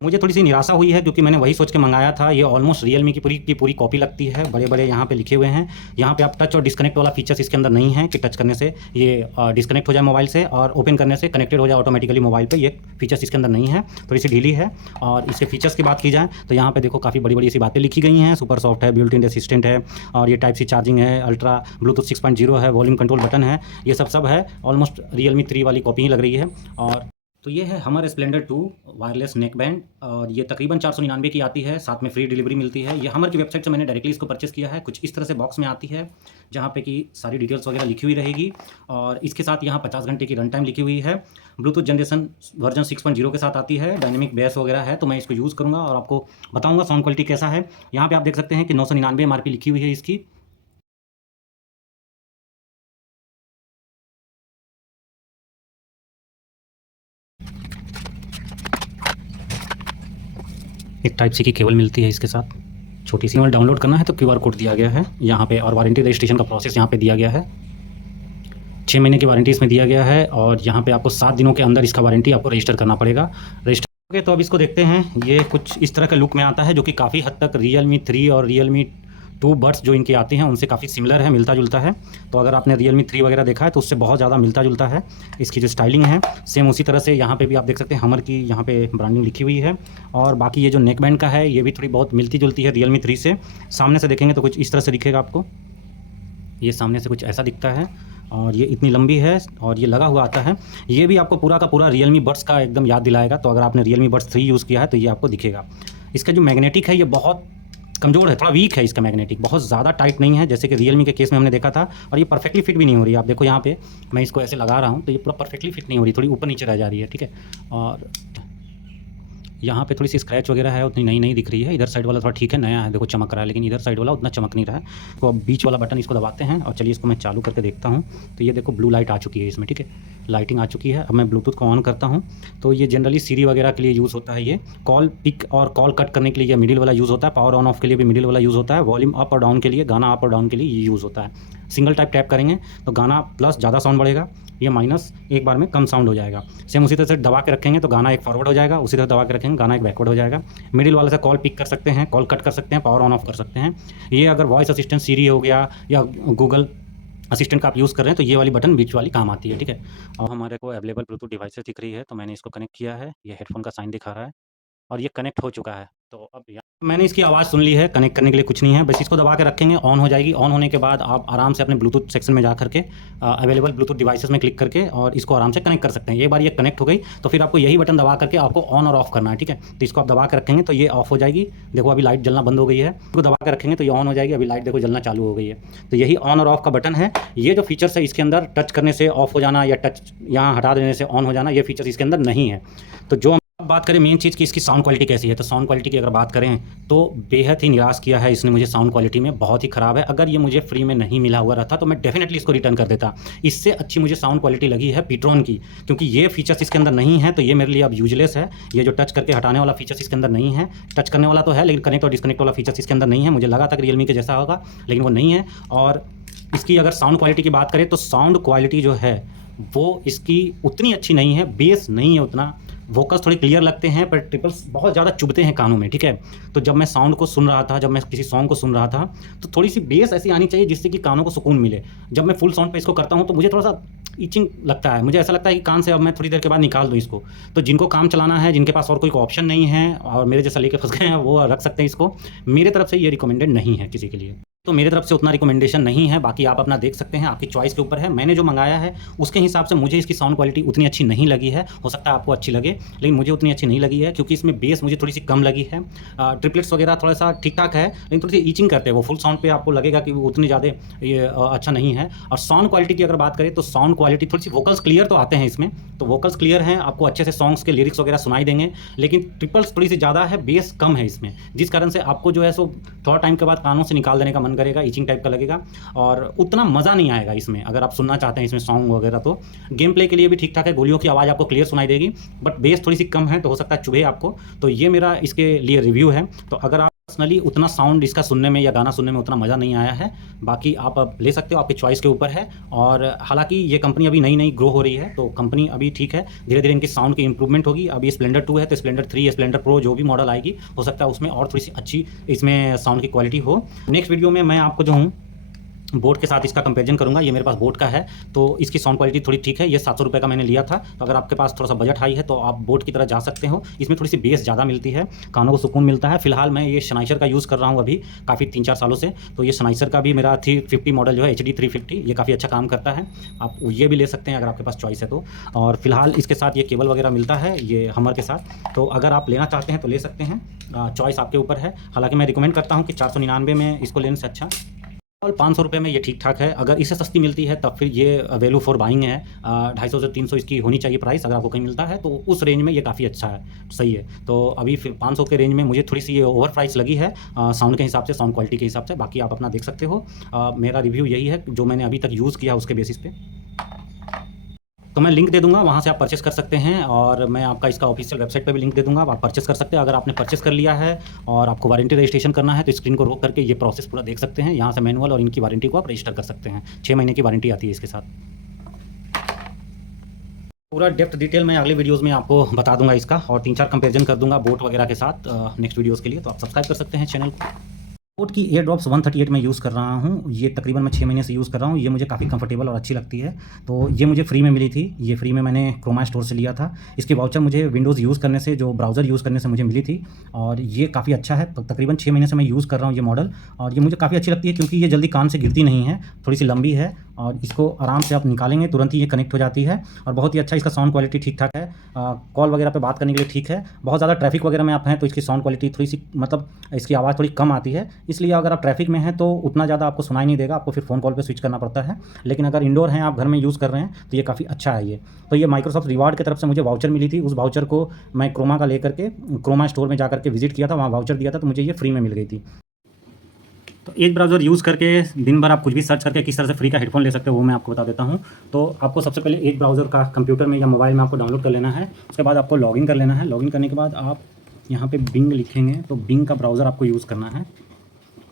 मुझे थोड़ी-सी निराशा हुई है क्योंकि मैंने वही सोच के मँगाया था। ये ऑलमोस्ट रियलमी की पूरी कॉपी लगती है। बड़े-बड़े यहाँ पे लिखे हुए हैं। यहाँ पे आप टच और डिस्कनेक्ट वाला फ़ीचर्स इसके अंदर नहीं है कि टच करने से ये डिस्कनेक्ट हो जाए मोबाइल से और ओपन करने से कनेक्टेड हो जाए ऑटोमेटिकली मोबाइल पे। ये फ़ीचर्स इसके अंदर नहीं है। थोड़ी-सी ढीली है। और इसके फ़ीचर्स की बात की जाए तो यहाँ पे देखो काफ़ी बड़ी-बड़ी ऐसी बातें लिखी गई हैं। सुपर सॉफ्ट है, बिल्ट इन असिस्टेंट है और ये टाइप सी चार्जिंग है, अल्ट्रा ब्लूटूथ 6.0 है, वॉल्यूम कंट्रोल बटन है। ये सब है। ऑलमोस्ट रियलमी 3 वाली कॉपी ही लग रही है। और तो ये है हमर स्प्लेंडर 2 वायरलेस नेक बैंड और ये तकरीबन 499 की आती है, साथ में फ्री डिलीवरी मिलती है। ये हमर की वेबसाइट से मैंने डायरेक्टली इसको परचेस किया है। कुछ इस तरह से बॉक्स में आती है, जहाँ पे कि सारी डिटेल्स वगैरह लिखी हुई रहेगी और इसके साथ यहाँ 50 घंटे की रन टाइम लिखी हुई है। ब्लूटूथ जनरेशन वर्जन 6.0 के साथ आती है, डायनेमिक बेस वगैरह है, तो मैं इसको यूज़ करूँगा और आपको बताऊँगा साउंड क्वालिटी कैसा है। यहाँ पे आप देख सकते हैं कि 999 एमआरपी लिखी हुई है इसकी। एक टाइप सी की केबल मिलती है इसके साथ, छोटी सी। और डाउनलोड करना है तो क्यूआर कोड दिया गया है यहाँ पे और वारंटी रजिस्ट्रेशन का प्रोसेस यहाँ पे दिया गया है। 6 महीने की वारंटी इसमें दिया गया है और यहाँ पे आपको 7 दिनों के अंदर इसका वारंटी आपको रजिस्टर करना पड़ेगा। रजिस्टर ओके, तो अब इसको देखते हैं। ये कुछ इस तरह का लुक में आता है जो कि काफ़ी हद तक रियलमी 3 और रियलमी 2 बड्स जो इनके आते हैं उनसे काफ़ी सिमिलर है, मिलता-जुलता है। तो अगर आपने रियलमी 3 वगैरह देखा है तो उससे बहुत ज़्यादा मिलता-जुलता है। इसकी जो स्टाइलिंग है सेम उसी तरह से यहाँ पे भी आप देख सकते हैं हमर की यहाँ पे ब्रांडिंग लिखी हुई है। और बाकी ये जो नेक बैंड का है ये भी थोड़ी बहुत मिलती-जुलती है रियलमी 3 से। सामने से देखेंगे तो कुछ इस तरह से दिखेगा आपको। ये सामने से कुछ ऐसा दिखता है और ये इतनी लंबी है और ये लगा हुआ आता है। ये भी आपको पूरा का पूरा रियलमी बड्स का एकदम याद दिलाएगा। तो अगर आपने रियलमी बड्स 3 यूज़ किया है तो ये आपको दिखेगा। इसका जो मैग्नेटिक है ये बहुत कमज़ोर है, थोड़ा वीक है इसका मैग्नेटिक, बहुत ज़्यादा टाइट नहीं है जैसे कि रियलमी के केस में हमने देखा था। और ये परफेक्टली फिट भी नहीं हो रही है। आप देखो यहाँ पे मैं इसको ऐसे लगा रहा हूँ तो ये पूरा परफेक्टली फिट नहीं हो रही, थोड़ी ऊपर नीचे रह जा रही है, ठीक है। और यहाँ पे थोड़ी सी स्क्रैच वगैरह है, उतनी नई नहीं दिख रही है। इधर साइड वाला थोड़ा ठीक है, नया है, देखो चमक रहा है, लेकिन इधर साइड वाला उतना चमक नहीं रहा है। तो अब बीच वाला बटन इसको दबाते हैं और चलिए इसको मैं चालू करके देखता हूँ। तो ये देखो ब्लू लाइट आ चुकी है इसमें, ठीक है, लाइटिंग आ चुकी है। अब मैं ब्लूटूथ को ऑन करता हूँ तो ये जनरली सीरी वगैरह के लिए यूज़ होता है। ये कॉल पिक और कॉल कट करने के लिए ये मिडिल वाला यूज़ होता है। पावर ऑन ऑफ के लिए भी मिडिल वाला यूज़ होता है। वॉल्यूम अप और डाउन के लिए, गाना अप और डाउन के लिए ये यूज़ होता है। सिंगल टाइप टैप करेंगे तो गाना प्लस ज़्यादा साउंड बढ़ेगा, ये माइनस एक बार में कम साउंड हो जाएगा। सेम उसी तरह से दबा के रखेंगे तो गाना एक फॉरवर्ड हो जाएगा, उसी तरह दबा के रखेंगे गाना एक बैकवर्ड हो जाएगा। मिडिल वाले से कॉल पिक कर सकते हैं, कॉल कट कर सकते हैं, पावर ऑन ऑफ कर सकते हैं। ये अगर वॉइस असिस्टेंट सीरी हो गया या गूगल असिस्टेंट का आप यूज़ कर रहे हैं तो ये वाली बटन बीच वाली काम आती है, ठीक है। और हमारे को अवेलेबल ब्लूटूथ डिवाइसेस दिख रही है तो मैंने इसको कनेक्ट किया है। ये हेडफोन का साइन दिखा रहा है और ये कनेक्ट हो चुका है। तो अब यहाँ मैंने इसकी आवाज़ सुन ली है। कनेक्ट करने के लिए कुछ नहीं है, बस इसको दबा के रखेंगे, ऑन हो जाएगी। ऑन होने के बाद आप आराम से अपने ब्लूटूथ सेक्शन में जा करके अवेलेबल ब्लूटूथ डिवाइसेस में क्लिक करके और इसको आराम से कनेक्ट कर सकते हैं। एक बार ये कनेक्ट हो गई तो फिर आपको यही बटन दबा करके आपको ऑन और ऑफ करना है, ठीक है। तो इसको आप दबा के रखेंगे तो ये ऑफ हो जाएगी। देखो अभी लाइट जलना बंद हो गई है। इसको दबा के रखेंगे तो ये ऑन हो जाएगी। अभी लाइट देखो जलना चालू हो गई है। तो यही ऑन और ऑफ का बटन है। ये जो फीचर्स है इसके अंदर टच करने से ऑफ हो जाना या टच यहाँ हटा देने से ऑन हो जाना, ये फीचर्स इसके अंदर नहीं है। तो जो बात करें मेन चीज़ की इसकी साउंड क्वालिटी कैसी है, तो साउंड क्वालिटी की अगर बात करें तो बेहद ही निराश किया है इसने मुझे साउंड क्वालिटी में, बहुत ही ख़राब है। अगर ये मुझे फ्री में नहीं मिला हुआ रहता तो मैं डेफिनेटली इसको रिटर्न कर देता। इससे अच्छी मुझे साउंड क्वालिटी लगी है पीट्रॉन की, क्योंकि ये फीचर्स इसके अंदर नहीं है तो ये मेरे लिए अब यूजलेस है। ये जो टच करके हटाने वाला फीचर्स इसके अंदर नहीं है। टच करने वाला तो है लेकिन कनेक्ट और डिस्कनेक्ट वाला फीचर्स इसके अंदर नहीं है। मुझे लगा था कि रियलमी के जैसा होगा लेकिन वो नहीं है। और इसकी अगर साउंड क्वालिटी की बात करें तो साउंड क्वालिटी जो है वो इसकी उतनी अच्छी नहीं है, बेस नहीं है उतना। वोकल्स थोड़े क्लियर लगते हैं पर ट्रिपल्स बहुत ज़्यादा चुभते हैं कानों में, ठीक है। तो जब मैं साउंड को सुन रहा था, जब मैं किसी सॉन्ग को सुन रहा था तो थोड़ी सी बेस ऐसी आनी चाहिए जिससे कि कानों को सुकून मिले। जब मैं फुल साउंड पे इसको करता हूँ तो मुझे थोड़ा सा ईचिंग लगता है। मुझे ऐसा लगता है कि कान से अब मैं थोड़ी देर के बाद निकाल दूँ इसको। तो जिनको काम चलाना है, जिनके पास और कोई ऑप्शन नहीं है और मेरे जैसा लेके फंस गए हैं, वो रख सकते हैं इसको। मेरे तरफ से ये रिकमेंडेड नहीं है किसी के लिए। तो मेरी तरफ से उतना रिकमेंडेशन नहीं है, बाकी आप अपना देख सकते हैं, आपकी चॉइस के ऊपर है। मैंने जो मंगाया है उसके हिसाब से मुझे इसकी साउंड क्वालिटी उतनी अच्छी नहीं लगी है। हो सकता है आपको अच्छी लगे लेकिन मुझे उतनी अच्छी नहीं लगी है क्योंकि इसमें बेस मुझे थोड़ी सी कम लगी है। ट्रिपलेट्स वगैरह थोड़ा सा ठीक ठाक है लेकिन थोड़ी सी ईचिंग करते हैं वो। फुल साउंड पे आपको लगेगा कि वो उतनी ज़्यादा ये अच्छा नहीं है। और साउंड क्वालिटी की अगर बात करें तो साउंड क्वालिटी थोड़ी सी, वोकल्स क्लियर तो आते हैं इसमें, तो वोकल्स क्लियर हैं, आपको अच्छे से सॉन्ग्स के लिरिक्स वगैरह सुनाई देंगे। लेकिन ट्रिपल्स थोड़ी सी ज़्यादा है, बेस कम है इसमें, जिस कारण से आपको जो है सो थोड़ा टाइम के बाद कानों से निकाल देने का मन करेगा, ईचिंग टाइप का लगेगा और उतना मज़ा नहीं आएगा इसमें। अगर आप सुनना चाहते हैं इसमें सॉन्ग वगैरह तो गेम प्ले के लिए भी ठीक ठाक है, गोलियों की आवाज़ आपको क्लियर सुनाई देगी, बट बेस थोड़ी सी कम है तो हो सकता है चुभे आपको। तो ये मेरा इसके लिए रिव्यू है। तो अगर आप पर्सनली उतना साउंड इसका सुनने में या गाना सुनने में उतना मज़ा नहीं आया है। बाकी आप अब ले सकते हो, आपकी चॉइस के ऊपर है। और हालाँकि ये कंपनी अभी नई-नई ग्रो हो रही है, तो कंपनी अभी ठीक है, धीरे-धीरे इनकी साउंड की इम्प्रूवमेंट होगी। अभी स्प्लेंडर 2 है, तो स्प्लेंडर 3 या स्प्लेंडर प्रो जो भी मॉडल आएगी, हो सकता है उसमें और थोड़ी-सी अच्छी इसमें साउंड की क्वालिटी हो। नेक्स्ट वीडियो में मैं आपको जो हूँ बोट के साथ इसका कंपैरिजन करूँगा। ये मेरे पास बोट का है, तो इसकी साउंड क्वालिटी थोड़ी ठीक है। ये 700 रुपये का मैंने लिया था, तो अगर आपके पास थोड़ा सा बजट हाई है तो आप बोट की तरह जा सकते हो। इसमें थोड़ी सी बेस ज़्यादा मिलती है, कानों को सुकून मिलता है। फिलहाल मैं ये शनाइसर का यूज़ कर रहा हूँ अभी काफ़ी 3-4 सालों से। तो ये शनाइसर का भी मेरा 350 मॉडल जो है HD 350, ये काफ़ी अच्छा काम करता है। आप ये भी ले सकते हैं अगर आपके पास चॉइस है तो। और फिलहाल इसके साथ ये केबल वगैरह मिलता है ये हमर के साथ, तो अगर आप लेना चाहते हैं तो ले सकते हैं। चॉइस आपके ऊपर है। हालाँकि मैं रिकमेंड करता हूँ कि 499 में इसको लेने से अच्छा और 500 रुपये में ये ठीक-ठाक है। अगर इससे सस्ती मिलती है तब फिर ये वैल्यू फॉर बाइंग है। 250 से 300 इसकी होनी चाहिए प्राइस, अगर आपको कहीं मिलता है तो उस रेंज में ये काफ़ी अच्छा है, सही है। तो अभी फिर 500 के रेंज में मुझे थोड़ी-सी ये ओवर प्राइस लगी है साउंड के हिसाब से, साउंड क्वालिटी के हिसाब से। बाकी आप अपना देख सकते हो। मेरा रिव्यू यही है जो मैंने अभी तक यूज़ किया उसके बेसिस पे। तो मैं लिंक दे दूँगा, वहाँ से आप परचेस कर सकते हैं। और मैं आपका इसका ऑफिशियल वेबसाइट पे भी लिंक दे दूँगा, आप परचेस कर सकते हैं। अगर आपने परचेस कर लिया है और आपको वारंटी रजिस्ट्रेशन करना है तो स्क्रीन को रोक करके ये प्रोसेस पूरा देख सकते हैं। यहाँ से मैनुअल और इनकी वारंटी को आप रजिस्टर कर सकते हैं। 6 महीने की वारंटी आती है इसके साथ। पूरा डेप्थ डिटेल मैं अगले वीडियोज़ में आपको बता दूँगा इसका, और 3-4 कंपेरिजन कर दूँगा बोट वगैरह के साथ नेक्स्ट वीडियोज़ के लिए। तो आप सब्सक्राइब कर सकते हैं चैनल को। बोट की एयरड्रॉप्स 138 में यूज़ कर रहा हूँ। ये तकरीबन मैं 6 महीने से यूज़ कर रहा हूँ। ये मुझे काफ़ी कंफर्टेबल और अच्छी लगती है। तो ये मुझे फ्री में मिली थी। ये फ्री में मैंने क्रोमा स्टोर से लिया था। इसकी वाउचर मुझे विंडोज़ यूज़ करने से, जो ब्राउज़र यूज़ करने से मुझे मिली थी। और ये काफ़ी अच्छा है। तकरीबन 6 महीने से मैं यूज़ कर रहा हूँ ये मॉडल, और ये मुझे काफ़ी अच्छी लगती है क्योंकि ये जल्दी कान से गिरती नहीं है, थोड़ी सी लंबी है और इसको आराम से आप निकालेंगे तुरंत ही ये कनेक्ट हो जाती है। और बहुत ही अच्छा इसका साउंड क्वालिटी ठीक-ठाक है। कॉल वगैरह पे बात करने के लिए ठीक है। बहुत ज़्यादा ट्रैफिक वगैरह में आप हैं तो इसकी साउंड क्वालिटी थोड़ी सी, मतलब इसकी आवाज़ थोड़ी कम आती है। इसलिए अगर आप ट्रैफिक में हैं तो उतना ज़्यादा आपको सुनाई नहीं देगा, आपको फिर फ़ोन कॉल पे स्विच करना पड़ता है। लेकिन अगर इंडोर हैं, आप घर में यूज़ कर रहे हैं, तो ये काफ़ी अच्छा है ये। तो ये माइक्रोसॉफ्ट रिवार्ड की तरफ से मुझे वाउचर मिली थी। उस वाउचर को मैं क्रोमा का लेकर के क्रोमा स्टोर में जाकर के विज़िट किया था, वहाँ वाउचर दिया था, तो मुझे ये फ्री में मिल गई थी। तो एज ब्राउज़र यूज़ करके दिन भर आप कुछ भी सर्च करके किस तरह से फ्री का हेडफोन ले सकते हो वो मैं आपको बता देता हूँ। तो आपको सबसे पहले एज ब्राउज़र का कंप्यूटर में या मोबाइल में आपको डाउनलोड कर लेना है। उसके बाद आपको लॉगिन कर लेना है। लॉगिन करने के बाद आप यहाँ पे बिंग लिखेंगे, तो बिंग का ब्राउज़र आपको यूज़ करना है।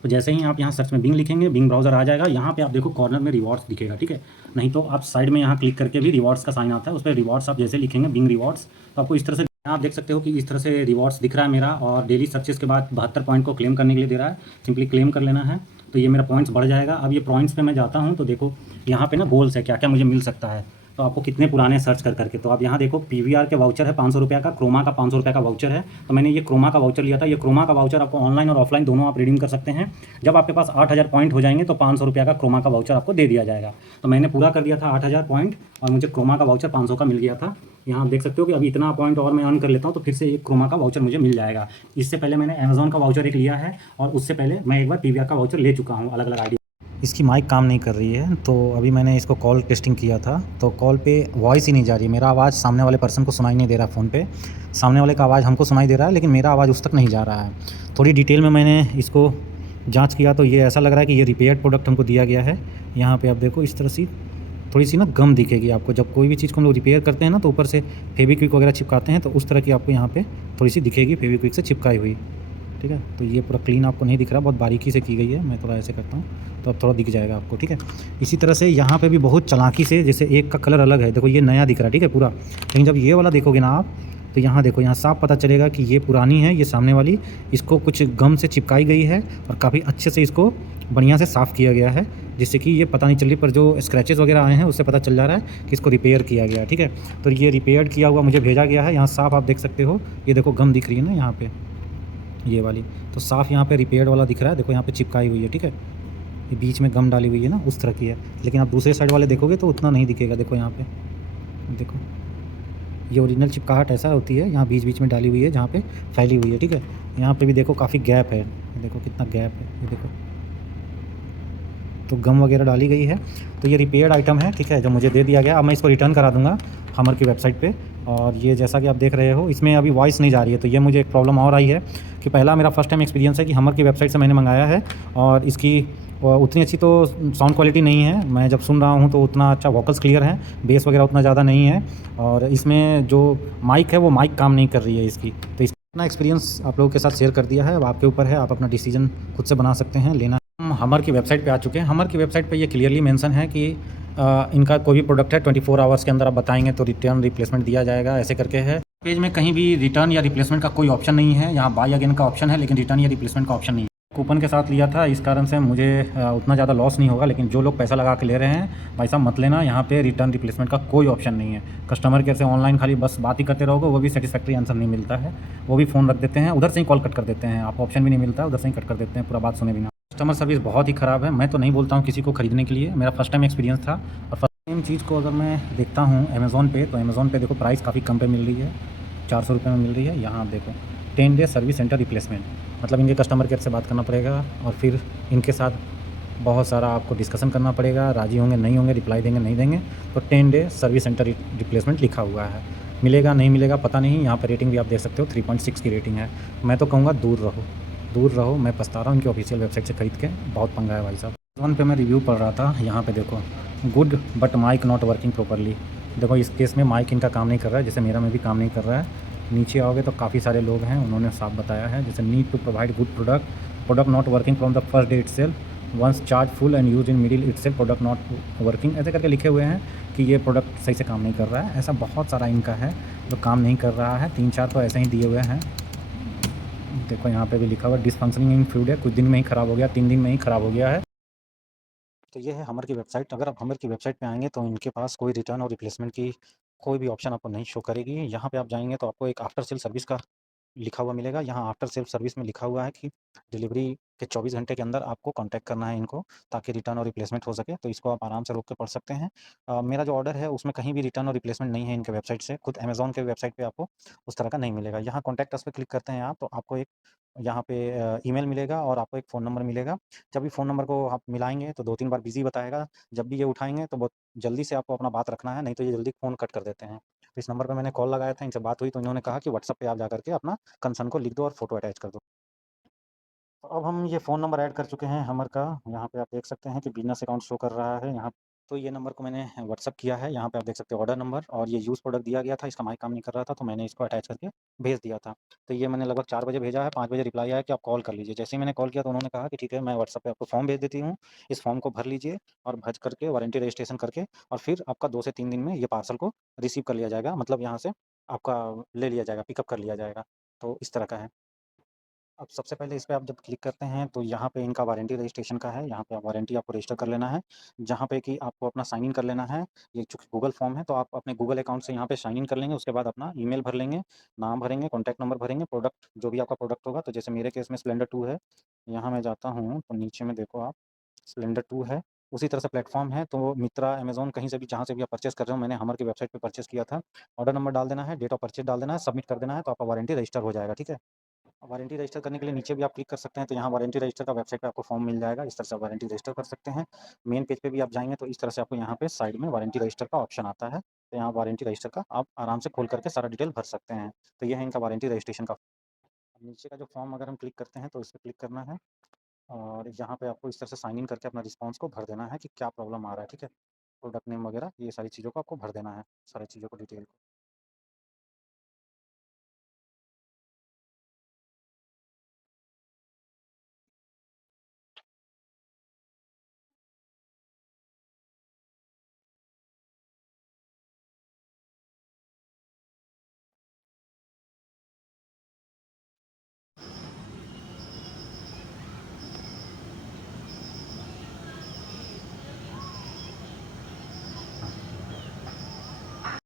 तो जैसे ही आप यहाँ सर्च में बिंग लिखेंगे, बिंग ब्राउज़र आ जाएगा। यहाँ पे आप देखो कॉर्नर में रिवॉर्ड्स दिखेगा, ठीक है। नहीं तो आप साइड में यहाँ क्लिक करके भी रिवॉर्ड्स का साइन आता है, उस पर रिवॉर्ड्स आप जैसे लिखेंगे बिंग रिवॉर्ड्स, तो आपको इस तरह से आप देख सकते हो कि इस तरह से रिवॉर्ड्स दिख रहा है मेरा। और डेली सर्चेस के बाद 72 पॉइंट को क्लेम करने के लिए दे रहा है। सिंपली क्लेम कर लेना है, तो ये मेरा पॉइंट्स बढ़ जाएगा। अब ये पॉइंट्स पे मैं जाता हूँ तो देखो यहाँ पे ना गोल्स है, क्या क्या मुझे मिल सकता है। तो आपको कितने पुराने सर्च कर करके, तो आप यहाँ देखो PVR के वाउचर है 500 रुपये का, क्रोमा का 500 रुपये का वाउचर है। तो मैंने ये क्रोमा का वाउचर लिया था। ये क्रोमा का वाउचर आपको ऑनलाइन और ऑफलाइन दोनों आप रिडीम कर सकते हैं। जब आपके पास 8000 पॉइंट हो जाएंगे तो 500 रुपये का क्रोमा का वाउचर आपको दे दिया जाएगा। तो मैंने पूरा कर दिया था 8000 पॉइंट, और मुझे क्रोमा का वाउचर 500 का मिल गया था। यहाँ आप देख सकते हो कि अभी इतना पॉइंट और मैं अर्न कर लेता हूँ तो फिर से एक क्रोमा का वाउचर मुझे मिल जाएगा। इससे पहले मैंने अमेज़ॉन का वाउचर एक लिया है, और उससे पहले मैं एक बार PVR का वाउचर ले चुका हूँ अलग अलग आईडी। इसकी माइक काम नहीं कर रही है, तो अभी मैंने इसको कॉल टेस्टिंग किया था, तो कॉल पे वॉइस ही नहीं जा रही है। मेरा आवाज़ सामने वाले पर्सन को सुनाई नहीं दे रहा है फ़ोन पे। सामने वाले का आवाज़ हमको सुनाई दे रहा है, लेकिन मेरा आवाज़ उस तक नहीं जा रहा है। थोड़ी डिटेल में मैंने इसको जांच किया तो ये ऐसा लग रहा है कि ये रिपेयर्ड प्रोडक्ट हमको दिया गया है। यहाँ पे आप देखो इस तरह से थोड़ी सी ना गम दिखेगी आपको। जब कोई भी चीज़ को हम लोग रिपेयर करते हैं ना, तो ऊपर से फेविक्विक वगैरह चिपकाते हैं, तो उस तरह की आपको यहाँ पे थोड़ी सी दिखेगी फेविक्विक से चिपकाई हुई, ठीक है। तो ये पूरा क्लीन आपको नहीं दिख रहा, बहुत बारीकी से की गई है। मैं थोड़ा ऐसे करता हूँ तो अब थोड़ा दिख जाएगा आपको, ठीक है। इसी तरह से यहाँ पे भी बहुत चालाकी से, जैसे एक का कलर अलग है, देखो ये नया दिख रहा है, ठीक है पूरा। लेकिन जब ये वाला देखोगे ना आप, तो यहाँ देखो, यहाँ साफ पता चलेगा कि ये पुरानी है, ये सामने वाली। इसको कुछ गम से चिपकाई गई है और काफ़ी अच्छे से इसको बढ़िया से साफ़ किया गया है, जिससे कि ये पता नहीं चल रही, पर जो स्क्रैचेस वगैरह आए हैं उससे पता चल जा रहा है कि इसको रिपेयर किया गया, ठीक है। तो ये रिपेयर किया हुआ मुझे भेजा गया है। यहाँ साफ़ आप देख सकते हो, ये देखो गम दिख रही है ना यहाँ पे, ये वाली तो साफ़ यहाँ पे रिपेयर्ड वाला दिख रहा है। देखो यहाँ पे चिपकाई हुई है, ठीक है। ये बीच में गम डाली हुई है ना, उस तरह की है। लेकिन आप दूसरे साइड वाले देखोगे तो उतना नहीं दिखेगा। देखो यहाँ पे, देखो ये ओरिजिनल चिपकाहट ऐसा होती है, यहाँ बीच बीच में डाली हुई है, जहाँ पे फैली हुई है, ठीक है। यहाँ पे भी देखो काफ़ी गैप है, देखो कितना गैप है, ये देखो, तो गम वगैरह डाली गई है। तो ये रिपेयर्ड आइटम है, ठीक है, जो मुझे दे दिया गया। अब मैं इसको रिटर्न करा दूँगा हमर की वेबसाइट पे। और ये जैसा कि आप देख रहे हो, इसमें अभी वॉइस नहीं जा रही है, तो ये मुझे एक प्रॉब्लम और आई है कि पहला मेरा फर्स्ट टाइम एक्सपीरियंस है कि हमर की वेबसाइट से मैंने मंगाया है, और इसकी उतनी अच्छी तो साउंड क्वालिटी नहीं है। मैं जब सुन रहा हूँ तो उतना अच्छा वोकल्स क्लियर है, बेस वगैरह उतना ज़्यादा नहीं है, और इसमें जो माइक है वो माइक काम नहीं कर रही है इसकी। तो अपना एक्सपीरियंस आप लोगों के साथ शेयर कर दिया है, अब आपके ऊपर है, आप अपना डिसीजन खुद से बना सकते हैं, लेना हम हमर की वेबसाइट पे आ चुके हैं। हमर की वेबसाइट पे ये क्लियरली मेंशन है कि इनका कोई भी प्रोडक्ट है 24 आवर्स के अंदर आप बताएँगे तो रिटर्न रिप्लेसमेंट दिया जाएगा, ऐसे करके है। पेज में कहीं भी रिटर्न या रिप्लेसमेंट का कोई ऑप्शन नहीं है, यहाँ बाय अगेन का ऑप्शन है, लेकिन रिटर्न या रिप्लेसमेंट का ऑप्शन नहीं है। कूपन के साथ लिया था, इस कारण से मुझे उतना ज़्यादा लॉस नहीं होगा, लेकिन जो लोग पैसा लगा के ले रहे हैं, भाई साहब मत लेना, यहाँ पे रिटर्न रिप्लेसमेंट का कोई ऑप्शन नहीं है। कस्टमर केयर से ऑनलाइन खाली बस बात ही करते रहोगे, वो भी सैटिस्फैक्टरी आंसर नहीं मिलता है, वो भी फ़ोन रख देते हैं, उधर से ही कॉल कट कर देते हैं, आपको ऑप्शन भी नहीं मिलता है, उधर से ही कट कर देते हैं पूरा बात सुने बिना। कस्टमर सर्विस बहुत ही ख़राब है, मैं तो नहीं बोलता हूँ किसी को खरीदने के लिए, मेरा फर्स्ट टाइम एक्सपीरियंस था। और फर्स्ट टाइम चीज़ को अगर मैं देखता हूँ अमेज़न पे, तो अमेज़न पे देखो प्राइस काफ़ी कम पे मिल रही है, 400 रुपये में मिल रही है। यहाँ आप देखो 10 डे सर्विस सेंटर रिप्लेसमेंट, मतलब इनके कस्टमर केयर से बात करना पड़ेगा और फिर इनके साथ बहुत सारा आपको डिस्कशन करना पड़ेगा, राज़ी होंगे नहीं होंगे, रिप्लाई देंगे नहीं देंगे। तो 10 डे सर्विस सेंटर रिप्लेसमेंट लिखा हुआ है, मिलेगा नहीं मिलेगा पता नहीं। यहाँ पर रेटिंग भी आप देख सकते हो, 3.6 की रेटिंग है। मैं तो कहूँगा दूर रहो, दूर रहो, मैं पछता रहा हूँ इनकी ऑफिशियल वेबसाइट से खरीद के, बहुत पंगा है भाई साहब। अमेज़न पे मैं रिव्यू पढ़ रहा था, यहाँ पे देखो good but mic not working properly. देखो इस केस में माइक इनका काम नहीं कर रहा है, जैसे मेरा में भी काम नहीं कर रहा है। नीचे आओगे तो काफ़ी सारे लोग हैं, उन्होंने साफ बताया है, जैसे need to provide good product not working from the first day itself, once charge full and use in middle itself product not working, ऐसे करके लिखे हुए हैं कि ये प्रोडक्ट सही से काम नहीं कर रहा है। ऐसा बहुत सारा इनका है जो काम नहीं कर रहा है, 3-4 तो ऐसे ही दिए हुए हैं। देखो यहाँ पे भी लिखा हुआ डिसफंक्शनिंग इन फ्यूड है, कुछ दिन में ही ख़राब हो गया, 3 दिन में ही ख़राब हो गया है। तो ये है हमर की वेबसाइट। अगर आप हमर की वेबसाइट पे आएँगे तो इनके पास कोई रिटर्न और रिप्लेसमेंट की कोई भी ऑप्शन आपको नहीं शो करेगी। यहाँ पे आप जाएँगे तो आपको एक आफ्टर सेल सर्विस का लिखा हुआ मिलेगा। यहाँ आफ्टर सेल सर्विस में लिखा हुआ है कि डिलीवरी के 24 घंटे के अंदर आपको कॉन्टैक्ट करना है इनको, ताकि रिटर्न और रिप्लेसमेंट हो सके। तो इसको आप आराम से रोक के पढ़ सकते हैं। मेरा जो ऑर्डर है उसमें कहीं भी रिटर्न और रिप्लेसमेंट नहीं है इनके वेबसाइट से। खुद अमेज़न के वेबसाइट पे आपको उस तरह का नहीं मिलेगा। यहाँ कॉन्टैक्ट अस पे क्लिक करते हैं आप, तो आपको एक यहाँ पे ईमेल मिलेगा और आपको एक फ़ोन नंबर मिलेगा। जब भी फ़ोन नंबर को आप मिलाएँगे तो 2-3 बार बिज़ी बताएगा। जब भी ये उठाएँगे तो बहुत जल्दी से आपको अपना बात रखना है, नहीं तो ये जल्दी फ़ोन कट कर देते हैं। तो इस नंबर पे मैंने कॉल लगाया था, इनसे बात हुई तो इन्होंने कहा कि व्हाट्सएप पे आप जाकर के अपना कंसर्न को लिख दो और फ़ोटो अटैच कर दो। तो अब हम ये फ़ोन नंबर ऐड कर चुके हैं हमर का, यहाँ पे आप देख सकते हैं कि बिज़नेस अकाउंट शो कर रहा है यहाँ। तो ये नंबर को मैंने व्हाट्सएप किया है, यहाँ पे आप देख सकते हो ऑर्डर नंबर, और ये यूज़ प्रोडक्ट दिया गया था, इसका माइक काम नहीं कर रहा था तो मैंने इसको अटैच करके भेज दिया था। तो ये मैंने लगभग 4 बजे भेजा है, 5 बजे रिप्लाई आया कि आप कॉल कर लीजिए। जैसे ही मैंने कॉल किया तो उन्होंने कहा कि ठीक है, मैं व्हाट्सएप पे आपको फॉर्म भेज देती हूँ, इस फॉर्म को भर लीजिए और भर करके वारंटी रजिस्ट्रेशन करके और फिर आपका 2 से 3 दिन में ये पार्सल को रिसीव कर लिया जाएगा, मतलब यहाँ से आपका ले लिया जाएगा, पिकअप कर लिया जाएगा। तो इस तरह का है। अब सबसे पहले इस पे आप जब क्लिक करते हैं तो यहाँ पे इनका वारंटी रजिस्ट्रेशन का है, यहाँ पे आप वारंटी आपको रजिस्टर कर लेना है, जहाँ पे कि आपको अपना साइन इन कर लेना है। ये चूँकि गूगल फॉर्म है तो आप अपने गूगल अकाउंट से यहाँ पे साइन इन कर लेंगे, उसके बाद अपना ईमेल भर लेंगे, नाम भरेंगे, कॉन्टैक्ट नंबर भरेंगे, प्रोडक्ट जो भी आपका प्रोडक्ट होगा, तो जैसे मेरे केस में स्प्लेंडर 2 है, यहाँ मैं जाता हूँ तो नीचे में देखो आप स्प्लेंडर 2 है, उसी तरह से प्लेटफ़ॉर्म है, तो मित्रा, अमेज़न कहीं से भी जहाँ से भी आप परचेज़ कर रहे हो, मैंने हमर की वेबसाइट पे परचेज़ किया था। ऑर्डर नंबर डाल देना है, डेट ऑफ परचेज़ डाल देना है, सबमिट कर देना है, तो आपका वारंटी रजिस्टर हो जाएगा, ठीक है? वारंटी रजिस्टर करने के लिए नीचे भी आप क्लिक कर सकते हैं, तो यहाँ वारंटी रजिस्टर का वेबसाइट पे आपको फॉर्म मिल जाएगा, इस तरह से आप वारंटी रजिस्टर कर सकते हैं। मेन पेज पे भी आप जाएँगे तो इस तरह से आपको यहाँ पे साइड में वारंटी रजिस्टर का ऑप्शन आता है, तो यहाँ वारंटी रजिस्टर का आप आराम से खोल करके सारा डिटेल भर सकते हैं। तो ये है इनका वारंटी रजिस्ट्रेशन का। अब नीचे का जो फॉर्म अगर हम क्लिक करते हैं तो इस पे क्लिक करना है और यहाँ पे आपको इस तरह से साइन इन करके अपना रिस्पॉन्स को भर देना है कि क्या प्रॉब्लम आ रहा है, ठीक है? प्रोडक्ट नेम वगैरह ये सारी चीज़ों को आपको भर देना है, सारी चीज़ों को डिटेल को।